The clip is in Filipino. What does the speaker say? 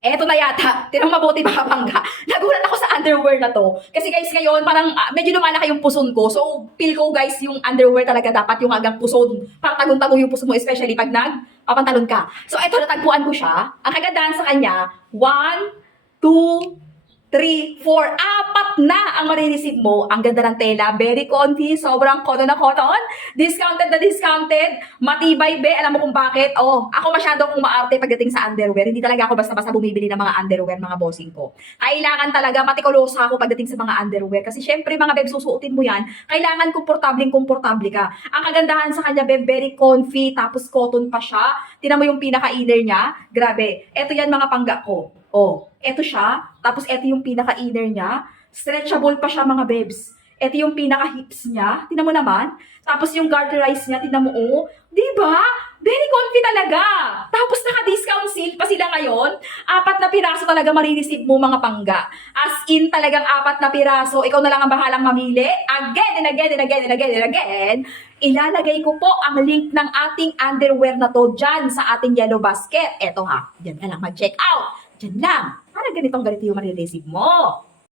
Eto na yata, tinang mabuti mga bangga. Nagulat ako sa underwear na to. Kasi guys, ngayon parang medyo lumalaki yung puson ko. So, feel ko guys, yung underwear talaga dapat yung hanggang puson. Parang tagong-tago yung puson mo, especially pag nagpapantalon ka. So, eto, natagpuan ko siya. Ang kagandahan sa kanya, 1, 2, 3, 4, apat na ang marireceive mo. Ang ganda ng tela, very comfy, sobrang cotton na cotton. Discounted na discounted. Matibay, be. Alam mo kung bakit? Oh, ako masyado akong maarte pagdating sa underwear. Hindi talaga ako basta-basta bumibili ng mga underwear, mga bossing ko. Kailangan talaga matikulosa ako pagdating sa mga underwear. Kasi syempre, mga beb, susuotin mo yan. Kailangan komportable ka. Ang kagandahan sa kanya, beb, very comfy, tapos cotton pa siya. Tinan mo yung pinaka-inner niya. Grabe. Ito yan mga pangga ko. Oh, eto siya. Tapos eto yung pinaka-inner niya. Stretchable pa siya mga bebs. Eto yung pinaka-hips niya. Tingnan mo naman. Tapos yung garterize niya, tingnan mo, oh. Diba? Very comfy talaga. Tapos naka-discount sale pa sila ngayon. 4 na piraso talaga marireceive mo mga pangga. As in talagang 4 na piraso. Ikaw na lang ang bahalang mamili. Again and again and again and again and again. Ilalagay ko po ang link ng ating underwear na to dyan sa ating yellow basket. Eto ha. Diyan ka lang mag-check out. Diyan lang. Para ganito yung marireceive mo.